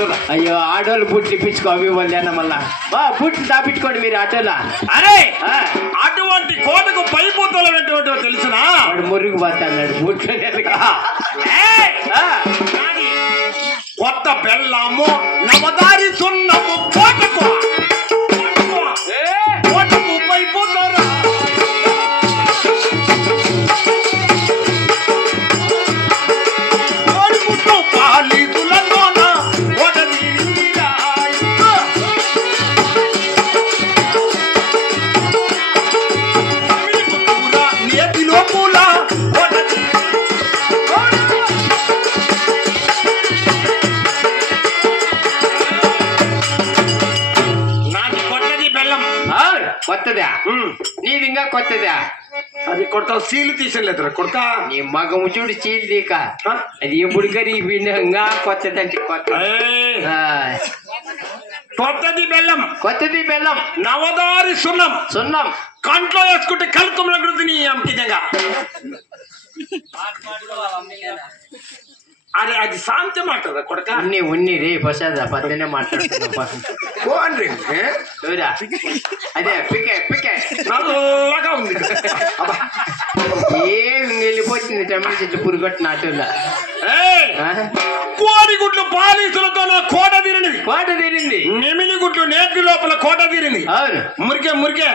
చూడ. అయ్యో ఆటోలు బుట్లు ఇప్పించుకో అవి వాళ్ళేనా మళ్ళా బుట్లు దాపించుకోండి మీరు ఆటోలా. అరే అటువంటి కోటకు పైపోతలు ఎటువంటి తెలుసునా? వాడు మురుగు పోతాడు బుట్లు. కొత్త బెల్లము నవదారి సున్నము కోటకు కోటకు పైపోతారా? కోడిగుడ్లు పాలితులతోన కోట తీరిందిరా. నేతిలో పూల కోట కొత్తదా? నీది ఇంకా కొత్తదా? అది కొడతా సీలు తీసలేదురా కొడతా. నీ మగము చూడు చీలు తీక అది ఎప్పుడు కరిగిపోయిందా కొత్తదంటే కొత్త. కొత్తది బెల్లం. కొత్తది బెల్లం నవదారి సున్నం. సున్నం కంట్లో వేసుకుంటే కలుతుమ్మ నీ నిజంగా. అరే అది శాంతి మాట్లాడదా కొడక? ఉన్ని రే ప్రసాద్ పద్దనే మాట్లాడుతున్నా. అదే పికే పికే నల్లగా ఉంది. ఏమి వెళ్ళిపోతుంది టమాటా చెట్టు పురుగొట్టిన ఆటోలా. కోడిగుడ్లు పాలీసులతో కోట తీరింది. కోట తీరింది. నెమిలి గుడ్లు నేటి లోపల కోట తీరింది. అవును. మురికే మురికే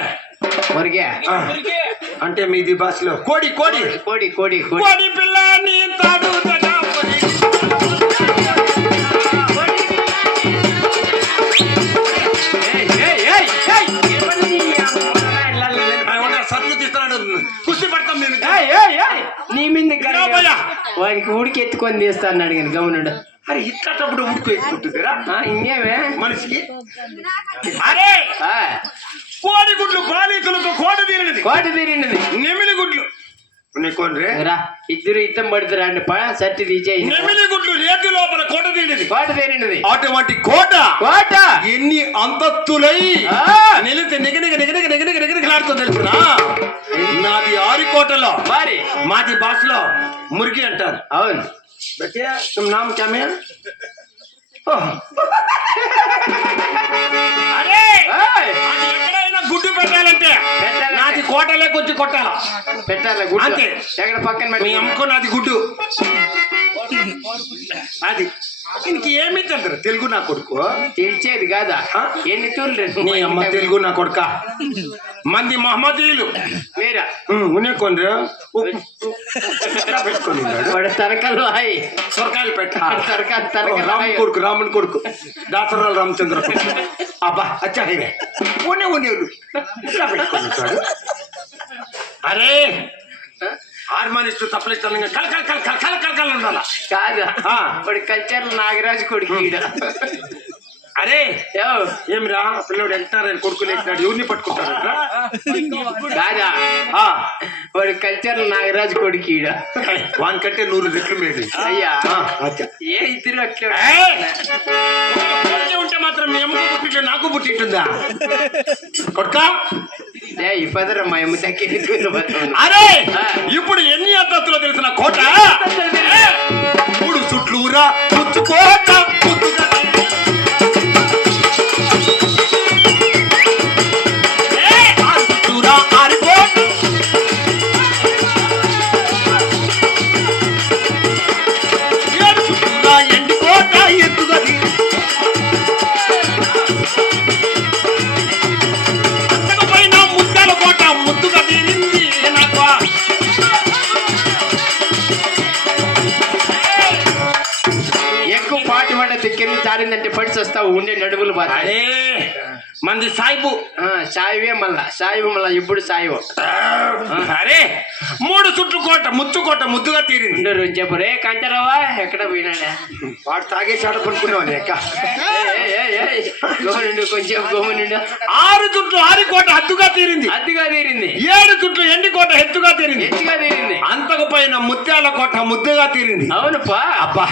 మురిగే అంటే మీది భాషలో కోడి కోడి కోడి కోడి కోడి పిల్ల నీ తాడు సర్దు తీస్తున్నాడు. కుస్తీ పడతాం మేము. నీ మీద వాడికి ఉడికి ఎత్తుకొని తీస్తా అన్నాడు కానీ గమనుడు. అరే ఇట్లాంటప్పుడు ఉడుకు ఎక్కుంటుందిరా ఇంకేమే మనిషికి. అరే కోడి గుడ్లు బాలితులతో కోట తీరినది. కోట తీరినది. నెమిలి గుడ్లు ఇద్దరు ఇద్దం పడుతురా అండి సర్టి తీసేయి. నెమిలి గుడ్లు నేతి లోపల కోట తీరినది. కోట తీరినది. అటువంటి కోట కోట ఎన్ని అంతస్తులై నిలిచి నిగనిగ నిగనిగ నిగనిగ నిగనిగలాడుతుంది తెలుసునా? నాది 6 కోటలో మరి మాది భాషలో మురికి అంటారు. అవును. బచ్చే तुम नाम क्या है? అరే ఎక్కడైనా గుడ్డు పెట్టాలంటే నాది కోటలే కొచ్చి కొట్టాల పెట్టాలి అంతే. ఎక్కడ పక్కన పెట్టి అమ్ముకో నాది గుడ్డు అది. దీనికి ఏమి తెలుసు తెలుగు నా కొడుకు తెలిసేది కాదా? ఎన్ని తూర్లు నీ అమ్మ తెలుగు నా కొడుక. మంది మహమ్మదీయులు మీరా ఉనేకొని పెట్టుకొని తరకలు సొరకాయలు పెట్ట రాముని కొడుకు రాముని కొడుకు దాసరాల రామచంద్ర అబ్బా అచ్చా హైవే ఉనే ఉనేలు ఇట్లా పెట్టుకొని ఉంటాడు. అరే హార్మోనిస్టు తప్పలిస్తాను కల కల కల కల కల కల ఉండాల కాదా? వాడి కల్చర్ నాగరాజు కొడుకు. అరే ఏమిరా పిల్లడు వెళ్తారని కొడుకులు వేసినాడు. ఎవరిని పట్టుకుంటారు కాదా? వాడు కల్చర్ నాగరాజు కొడుకు. వానికంటే 100 రెట్లు మేడు. అయ్యా ఏ ఇద్దరు అట్లా ఉంటే మాత్రం మీ అమ్మకు పుట్టింటే నాకు పుట్టింటుందా కొడుక? ఈ పదర మా అమ్మ తగ్గి. అరే ఇప్పుడు ఎన్ని అంతస్తులో తెలిసిన కోట? 3 చుట్లూరా ముచ్చుకోట కింద జారిందంటే పడిచి వస్తావు. ఉండే నడుములు బాగా. మంది సాయిబు సాయివే మళ్ళా ఎప్పుడు సాయివు. అరే 3 చుట్లు కోట ముచ్చుకోట ముద్దుగా తీరింది. చెప్పు రే కంటరావా ఎక్కడ పోయినాడా? వాడు తాగేసాడు కొనుక్కున్నావు అక్క. గోమనుండు కొంచెం గోమనుండు. 6 చుట్లు 6 కోట హద్దుగా తీరింది. 7 చుట్లు ఎండి కోట ఎత్తుగా తీరింది. అంతకు పైన ముత్యాల కోట ముద్దుగా తీరింది. అవునుపా. అబ్బా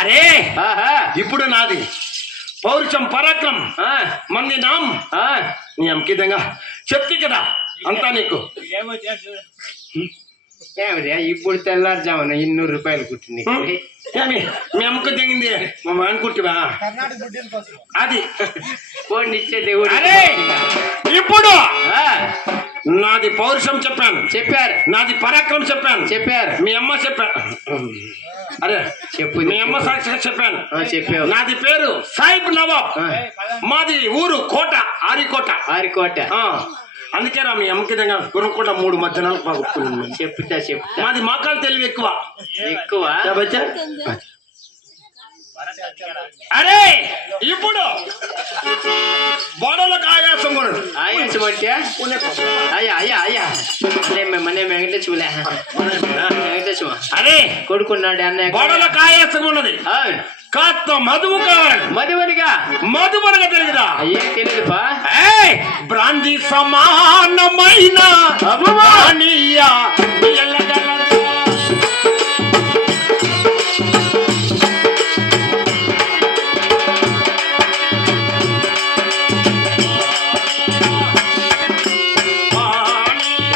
అరే ఇప్పుడు నాది పౌరుషం పరాక్రమం మంది నాం నీ అంకితంగా చెప్తి కదా అంతా నీకు. ఏమిరా ఇప్పుడు తెల్లారుజామున 200 రూపాయలు కుట్టింది ఏమి మీ అమ్మకు తెగింది మా అనుకుంటువా అది ఫోన్ ఇచ్చే దేవుడు అరే ఇప్పుడు నాది పౌరుషం చెప్పాను, చెప్పారు నాది పరాక్రమం చెప్పాను, చెప్పారు మీ అమ్మ చెప్పాను. అరే చెప్పు మీ అమ్మ సాక్షిగా చెప్పాను. చెప్పావు. నాది పేరు సాహిబ్ నవాబ్, మాది ఊరు కోట ఆరికోట. ఆరికోట. అందుకే రా మీ అమ్మకి దగ్గర గురంకోట 3 మధ్యాహ్నాలకు బాగుంటుంది. చెప్తా మాది మాకాలు తెలివి ఎక్కువ. అరే ఇప్పుడు బోడలకు ఆయాసం కూడా ఆయాసం అంటే అయ్యా మనే వెంకటేశ్వర వెంకటేశ్వర అరే కొడుకున్నాడు అన్నయ్య బోడలకు ఆయాసం ఉన్నది. కాస్త మధువు కావాలి. మధువనగా తెలియదా? అయ్యే తెలియదుపా. బ్రాంతి సమానమైన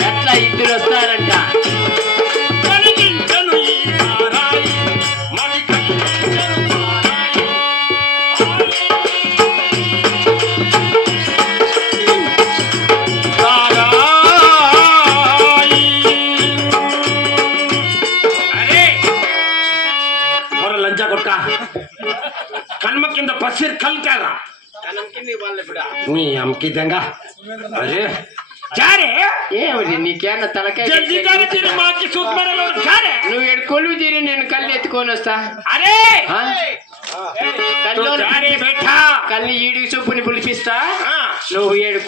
ఎట్లా ఇద్దరు వస్తారంట. కన్మ కింద పసిర్ కలికారా నీ అమ్మకి దంగా. అరే జారే ఏమిటి నీకేనా తలకాయ నువ్వు ఏడు కొలువు తీరి నేను కళ్ళు ఎత్తుకొని వస్తా. అరే కళ్ళు ఈడికి చొప్పుని పిలిపిస్తా. నువ్వు ఏడు